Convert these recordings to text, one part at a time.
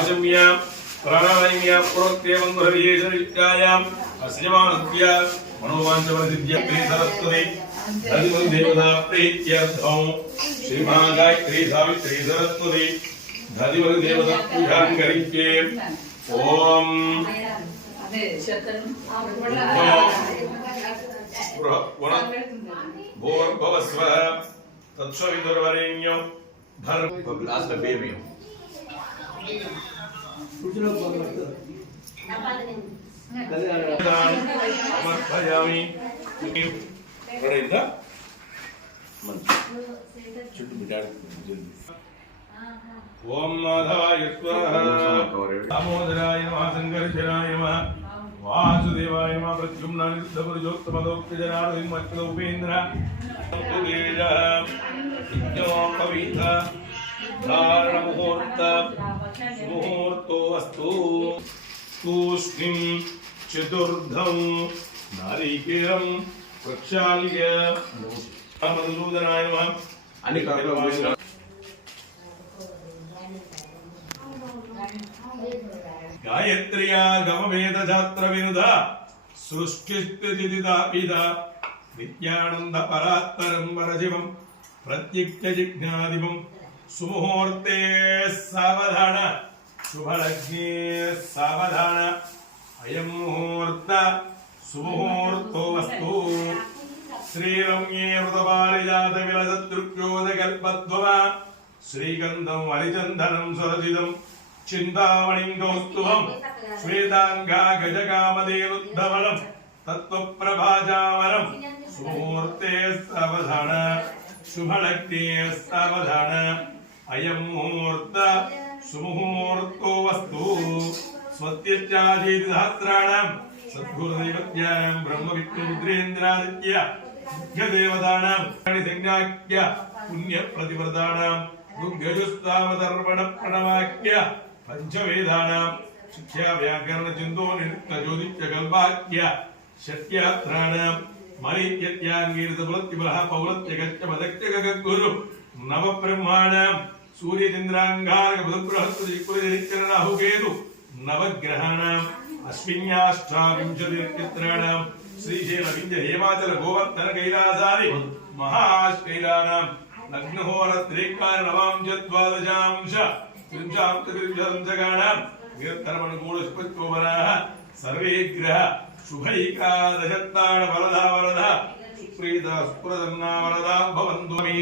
आचम्य प्राणायाम्य प्रोक्तेवं गृहविशेषविद्यायाम् अस्यमानस्य मनोवाञ्छवरसिद्ध्यै सरस्वती धनिमन्देवता प्रीत्यर्थं श्रीमहागायत्री सावित्री सरस्वती धनिमन्देवता पूजां करिष्ये ओम भूर्भुवस्व तत्सवितुर्वरेण्यं भर्गो ग्लास में बेमियो समर्पयामि पड़ेगा मन चुट्टू बिटाड़ ओम माधवाय स्वाहा दामोदराय नमः संकर्षणाय नमः वासुदेवाय नमः प्रद्युम्नाय निरुद्धपुरुषोत्तमदोक्तजनार्दन मच्चुपेन्द्र उगेज यज्ञो कविता धारण मुहूर्त मुहूर्तो अस्तु तूष्णीं चतुर्धं नारिकेलं प्रक्षाल्य मधुसूदनाय नमः अनिकाग्रवाय गायत्र्या गमवेद छात्र विनुदा सृष्टिस्थितिदापिदा विद्यानंद परात्परं वरजिवं प्रत्यक्ष जिज्ञादिवं सुमुहूर्ते सावधान शुभलग्ने सावधान अयं मुहूर्त सुमुहूर्तो वस्तु श्रीरम्ये मृतपारिजात विलसदृक्योदकल्पद्ववा श्रीगन्धं हरिचन्दनं सुरजितं चिंतामणिं कौस्तुभं श्वेतांगा गजकामधेनुद्धवनं तत्त्वप्रभाजामरं सुमुहूर्ते सावधान शुभलग्ने सावधान अयं मुहूर्त सुमुहूर्तो वस्तु स्वस्तिश्चाधीतिसहस्राणां सद्गुरुदैवत्यानां ब्रह्मविष्णुरुद्रेन्द्रादित्य मुख्यदेवतानां संज्ञाख्य पुण्यप्रतिव्रतानां ऋग्यजुस्तावतर्पणप्रणवाक्य पंचवेदानां शिक्षा व्याकरण चिंतो निरुक्त ज्योतिष्य कल्पाक्य शक्यात्राणां मरीत्यत्याङ्गीरतबलत्तिबलः पौलत्यगच्च मदक्त्यगगुरु नवब्रह्माणां सूर्यचन्द्राङ्गारक बुधबृहस्पतिकुलजनित्यराहुकेतु नवग्रहाणाम् अश्विन्याष्टाविंशतिनक्षत्राणां श्रीशैलविंध्य हेमाचल गोवर्धन कैलासादि महाशैलानां लग्नहोरत्रेकानवांशद्वादशांश त्रिंशांशत्रिंशदंशकानां निरन्तरमनुकूलशुभत्ववराः सर्वे ग्रह शुभैकादशत्ताण वरदा वरदा सुप्रीता सुप्रसन्ना वरदा भवन्तु मे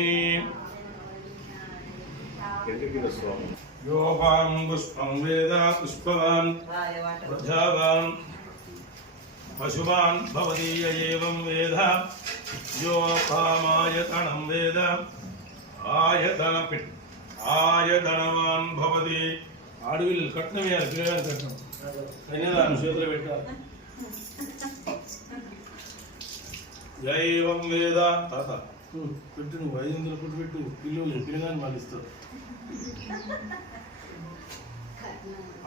योपां पुष्पं वेद पुष्पवान् प्रजावान् पशुवान् भवति य एवं वेद योपामायतनं वेद आयतनवान् भवति आडविल कट्नवे पिलगानि कट्నం कन्यादान చేతులు పెట్టాలి య ఏవం వేద తాత పెట్టు నువ్వు 500 పుట్టు పెట్టు పిల్లగాని మాలిస్తావు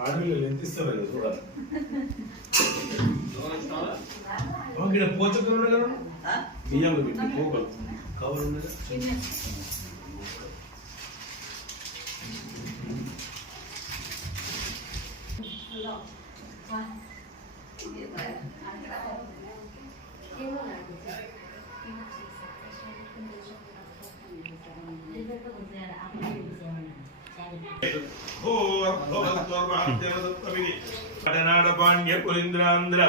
ఆడవిల్ ఎంత ఇస్తారో చూడాలి ఇక్కడ పోచకం ఉంది కదా బియ్యంలో పెట్టి పోగలు కవర్ ఉంది पांड्य पुलिंद्रांध्र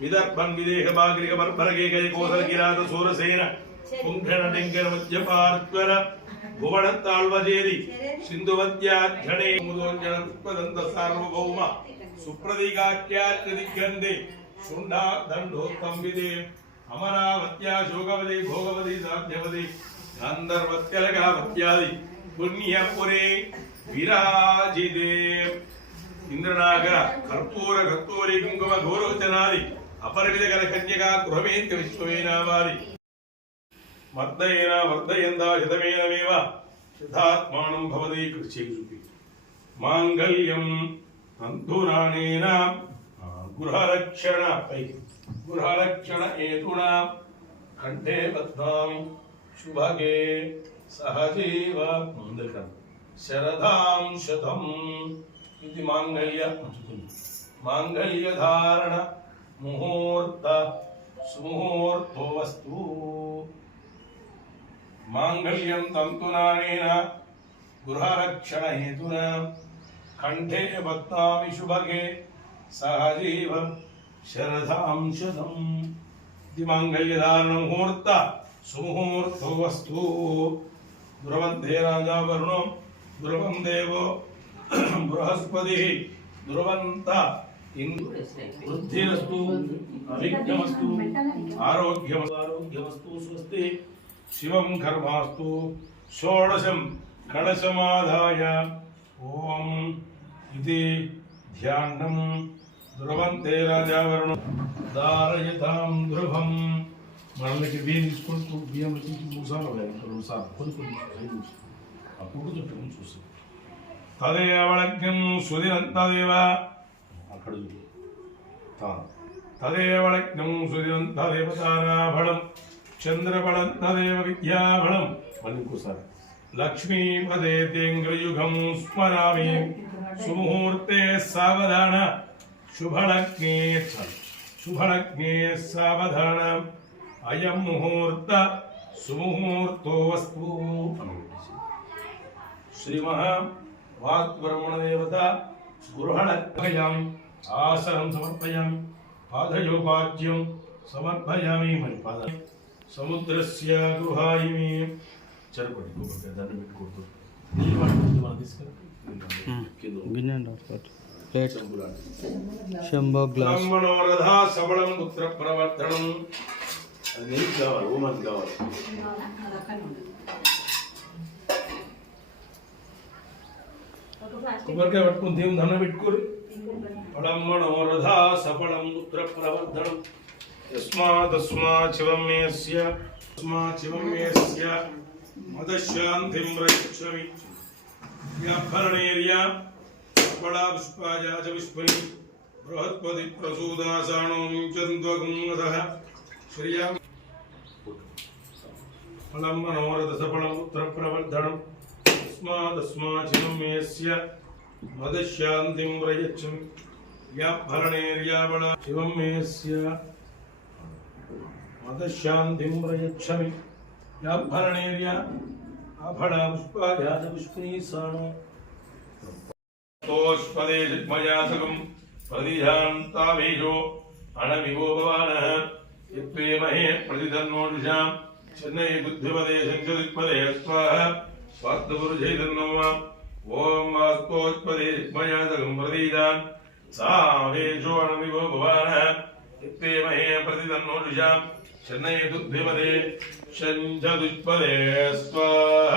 विदर्भं विदेह बाग्रिक बर्बरगे गय कोसल किरात सूरसेन कुंभण टिंकर मध्यपार्श्वर भुवन ताल्वजेरी सिंधुवत्याध्याने मुदोंजन पुष्पदंत सार्वभौम सुप्रतीकाख्यात्य दिग्गंधे शुंडा दंडोत्तंबिदे अमरावत्या शोकवदे भोगवदे साध्यवदे गांधर्वत्यलगावत्यादि पुण्यपुरे विराजिते इंद्रनागर कर्पूर कस्तूरी कुंकुम घोरोचनादि अपरिमित कल कन्यका गृहमेत्य विश्वमेनावादि मर्दयेन वर्धयन्ता शतमेनमेव शतात्मानं भवति कृच्छेषुपि मांगल्यं तन्तुराणेन गृहरक्षण हेतुना कंठे बद्धामि शुभगे सहजीव शरदां शतम् ఇది మాంగళ్యధారణ ముహూర్త సుముహూర్తోవస్తు మాంగళ్యం తంతునానేన గృహరక్షణ హేతున కంఠే బధ్నామి శుభగే సహజీవం శరదాం శతం ఇది మాంగళ్యధారణ ముహూర్త సుముహూర్తోవస్తు ధ్రువంతే రాజా వరుణో ధ్రువం దేవో బృహస్పతి ధ్రువంత వృద్ధిరస్తు అవిఘ్నమస్తు ఆరోగ్యమస్తు స్వస్తి శివం కర్మాస్తు షోడశం కలశమాదాయ ఓం ఇది ధ్యానం ధ్రువంతే రాజావరణం దారయతాం ధ్రువం మనకి బియ్యం తీసుకుంటూ బియ్యం వచ్చి 3 సార్లు వేయాలి 2 సార్లు కొన్ని 5 ఆ పుట్టు చుట్టూ చూసి తదేవళజ్ఞం సుదినంతదేవ అక్కడ తదేవళజ్ఞం సుదినంతదేవ తారాబలం చంద్రబలం తదేవ విద్యాబలం మళ్ళీ ఇంకోసారి లక్ష్మీపదే తేంగ్రయుగం స్మరామి సుముహూర్తే సావధాన శుభలగ్నే సావధాన అయం ముహూర్త సుముహూర్తోవస్తు శ్రీమహా వాగ్బ్రహ్మణదేవత గృహణయామి ఆసనం సమర్పయామి పాదయోపాద్యం సమర్పయామి మరి పాద సముద్రస్య గృహాయిమి చెరపడి దాన్ని పెట్టుకుంటూ మనోరథ సబలం పుత్ర ప్రవర్ధనం అది నీకు కావాలి ఓమన్ కావాలి కొబ్బరికాయ పట్టుకుని దేవుని దండం పెట్టుకోరు ఫలం మనోరథ సఫలం పుత్ర ప్రవర్ధనం యస్మాదస్మాచివమేస్య మదశాంతిం రక్షమి వ్యాభరణేర్య సఫలా పుష్పాజాచ పుష్పని బృహస్పతి ప్రసూదాసాణో చంద్వగుంగదః శ్రియా ఫలం మనోరథ సఫలం పుత్ర ప్రవర్ధనం యస్మాదస్మాచివమేస్య మదశాంతిం రక్షమి వ్యాభరణేర్యాబళ శివమేస్య మదశాంతిం రక్షమి వ్యాభరణేర్య ఆభళ పుష్పాజాత పుష్పనీసాణో తోష్పదే జిత్మయాసకం ప్రతిజాంతావేజో అణవివో భవానః యత్వేమహే ప్రతిధన్నోషాం చెన్నై బుద్ధిపదే సంచదిత్పదే స్వాహ స్వార్థపురుషైతన్నోమ ఓం వాస్తోత్పదే జిత్మయాసకం ప్రతిజాన్ సావేజో అణవివో భవానః యత్వేమహే ప్రతిధన్నోషాం చెన్నై బుద్ధిపదే సంచదిత్పదే స్వాహ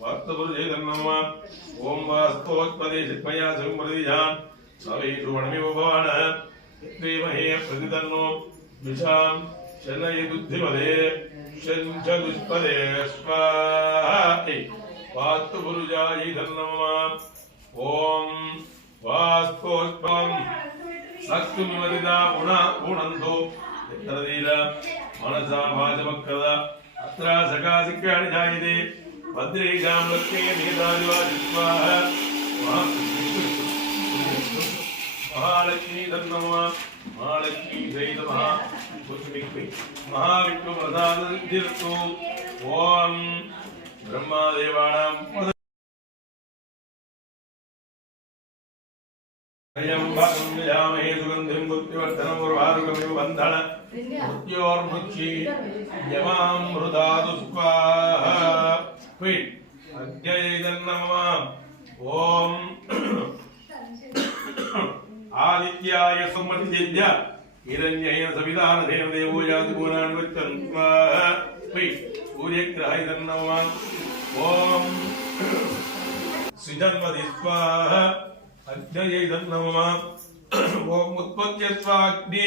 వాస్తపురుషైతన్నోమ ఓం వాస్తోత్పదే జిత్మయాసకం ప్రతిజాన్ సవేషువణమివ భవానః యత్వేమహే ప్రతితన్నో విషాం చెన్నై బుద్ధిపదే శంచదుష్పదే స్వాహా వాస్తుపురుషాయై ధన్నమ ఓం వాస్తోత్పం సత్తుమివరిదా పునంతో యత్రదీర మనసా వాచమక్కద అత్ర సకాశిక్యాని జాయతే భద్రేషాం లక్ష్మీ మేధాదివాది స్వాహా మహాలక్ష్మీ ధన్నమ మహాలక్ష్మీ జైతమ మహావిష్ణు ప్రసాద సిద్ధిరస్తు ఓం బ్రహ్మదేవానాం త్రయంబకం యజామహే సుగంధిం పుత్రివర్ధనం ఉర్వారుకమివ బంధన మృత్యోర్ముచ్చి యమామృతాదు స్వాహా అద్యైదన్నమ ఓం ఆదిత్యాయ సుమతిదేవ్య హిరణ్యైన సవిధానధేన దేవో యాతి గుణాన్వితం స్వాహా సూర్యగ్రహాయ ధన్నమ ఓం సృజన్వతి స్వాహా అగ్నయై ధన్నమ ఓం ఉత్పత్య స్వాగ్ని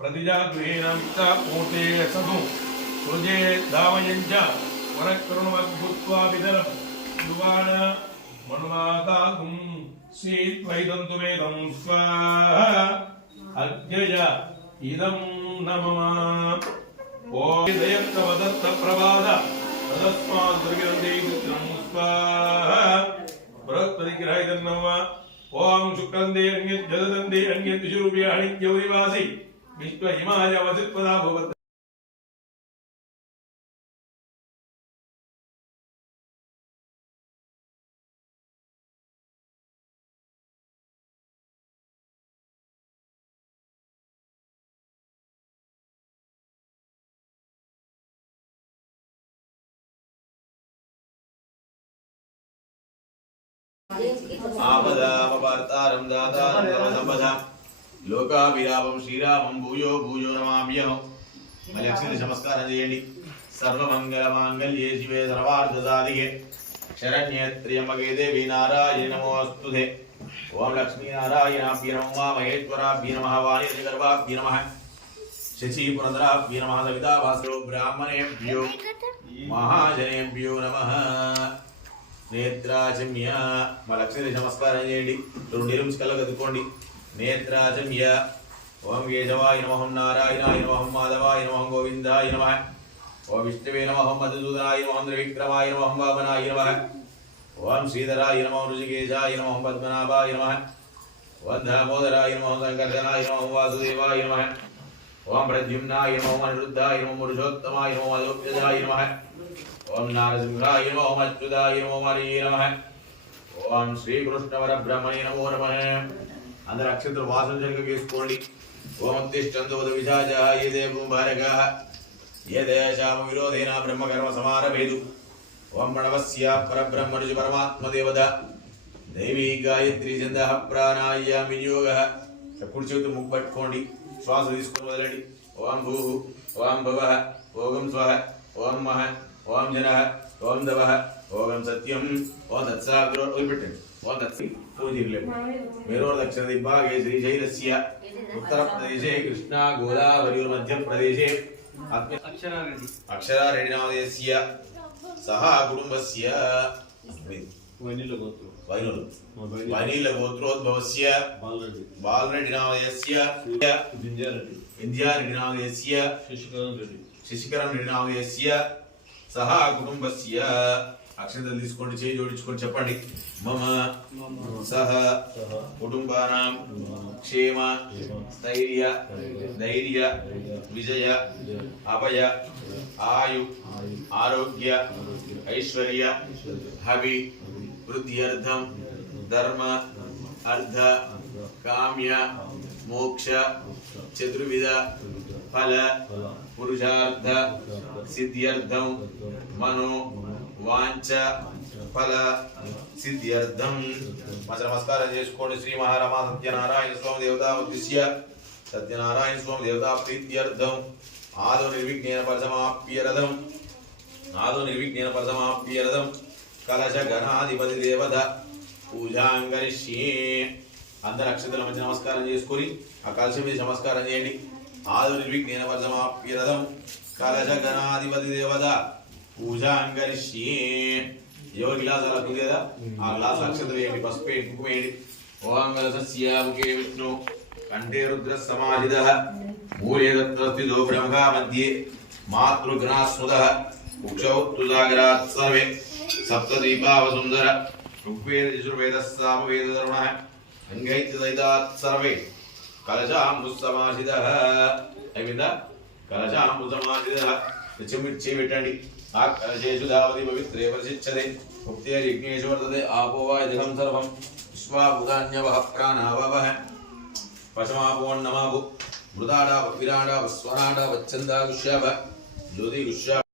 ప్రతిజాగృహేణం చ పూతే సదు సృజే దామయంచ వరకృణమద్భుత్వా విదరం యువాన మన్వాతాగుం శ్రీత్వైదంతు వేదం స్వాహా అగ్నయ ఇదం నమః ఓం దయత్తవదత్త ప్రవాద తదస్మాద్ ద్రవ్యందే దుఃఖం స్వాహా బృహస్పతిగ్రహాయ నమః ఓం శుక్రందే అన్యత్ జలదందే అన్యత్ శురూపే అణిజ్యౌరివాసి విశ్వ హిమాయ వసిత్పదా భవత్ आपदापवार्तारं दातारं सर्वसम्पदां लोकाभिरामं श्रीरामं भूयो भूयो नमाम्यहं लक्ष्मी नमस्कारं చేయండి सर्वमंगलमांगल्ये शिवे सर्वार्थसाधिके शरण्ये त्र्यंबके देवी नारायणी नमोस्तुते ओम लक्ष्मी नारायणाभ्य नमः उमा महेश्वराभ्य नमः वाणीगर्भाभ्य नमः शशिपुरंदराभ्य नमः सविता भास्करो ब्राह्मणेभ्यो महाजनेभ्यो नमः నేత్రాచమ్య మా లక్ష్మీ నమస్కారం చేయండి 2 నిమిషాలు కదుకోండి నేత్రాచమ్య ఓం కేశవాయ నమః నారాయణాయ నమః మాధవాయ నమః గోవిందాయ నమః ఓం విష్ణవే నమః మధుసూదనాయ నమః త్రివిక్రమాయ నమః వామనాయ నమః ఓం శ్రీధరాయ నమః ఋషికేశాయ నమః పద్మనాభాయ నమః ఓం దామోదరాయ నమః సంకర్షణాయ నమః వాసుదేవాయ నమః ఓం ప్రద్యుమ్నాయ నమః అనిరుద్ధాయ నమః పురుషోత్తమాయ నమః అలోక్యదాయ నమః ओम नारसिंहाय नमः ओम अच्युताय नमः ओम हरिये नमः ओम श्री कृष्ण परब्रह्मणे नमो नमः अंदर अक्षत्र वासन जन के स्कोंडी ओम उत्तिष्ठन्तु विजाजः ये भारगः यदे शाम विरोधेन ब्रह्म कर्म समारभेदु ओम प्रणवस्य परब्रह्मणि परमात्मा देवता देवी गायत्री छन्दः प्राणायाम विनियोगः कुर्चीतु मुख पट्टुकोंडी श्वास తీసుకొని మొదలండి ओम भूः ओम भवः ओम स्वः ओम मः ओम जनः ओम दवः ओम सत्यम ओम तत्साग्रो उल्पिट्टंడి ओम तत्सी पूजिर्ले मेरोर दक्षिण दिग्भागे श्रीशैलस्य उत्तर प्रदेशे कृष्णा गोदावरी मध्य प्रदेशे अक्षरारेड्डी नामधेयस्य सह कुटुंबस्य वैनील गोत्रोद्भवस्य बालरेड्डी नामधेयस्य विंध्यारेड्डी नामधेयस्य शशिकरण रेड्डी नामधेयस्य सह कुटुंबस्य अक्षंतలు తీసుకోండి చేయి జోడించుకొని చెప్పండి మమ సహ కుటుంబానాం క్షేమ స్థైర్య ధైర్య విజయ అభయ ఆయు ఆరోగ్య ఐశ్వర్య హవి వృద్ధ్యర్థం ధర్మ అర్థ కామ్య మోక్ష చతుర్విధ फल पुरुषार्थ सिद्ध्यर्थम मनो वांच फल सिद्ध्यर्थम नमस्कार చేసుకోండి శ్రీ మహారామ సత్యనారాయణ స్వామి దేవతా ఉద్దేశ్య సత్యనారాయణ స్వామి దేవతా ప్రీత్యర్థం ఆదో నిర్విఘ్నేన పరిసమాప్యరథం కలశ గణాధిపతి దేవత పూజాంగరిష్యే అందరు అక్షతల మధ్య నమస్కారం చేసుకొని ఆ కలశం మీద నమస్కారం చేయండి आदो निर्विघ्नेन परिसमाप्यरथं कलश गणाधिपति देवता पूजां करिष्ये एवरी गिलास अला कुदेदा आ ग्लास अक्षत वेयंడి పసుపు కుంకుమ వేయండి ఓం కలశస్య ముఖే విష్ణు కంఠే రుద్ర సమాహితః మూలే దత్తస్తిదో బ్రహ్మ మధ్యే మాతృగణాస్ముదః ఉక్షౌ తులాగరాత్ సర్వే సప్తదీపావ సుందర ఋగ్వేద యజుర్వేద సామవేద ధర్మః అంగైత్య దైతాత్ సర్వే కలశాంబుసమాసిదః అయిపోయిందా కలశాంబుసమాసిదః నిత్యం పెట్టండి ఆ కలశేషు దావతి పవిత్రే పరిశిచ్చతే ముక్తే యజ్ఞేషు వర్తతే ఆపో వా యజకం సర్వం విశ్వాభూతాన్యవః ప్రాణావవః పశమాపోన్నమాభు మృదాడా విరాడా స్వనాడా వచ్చందా గుష్యాభ జ్యోతి గుష్యా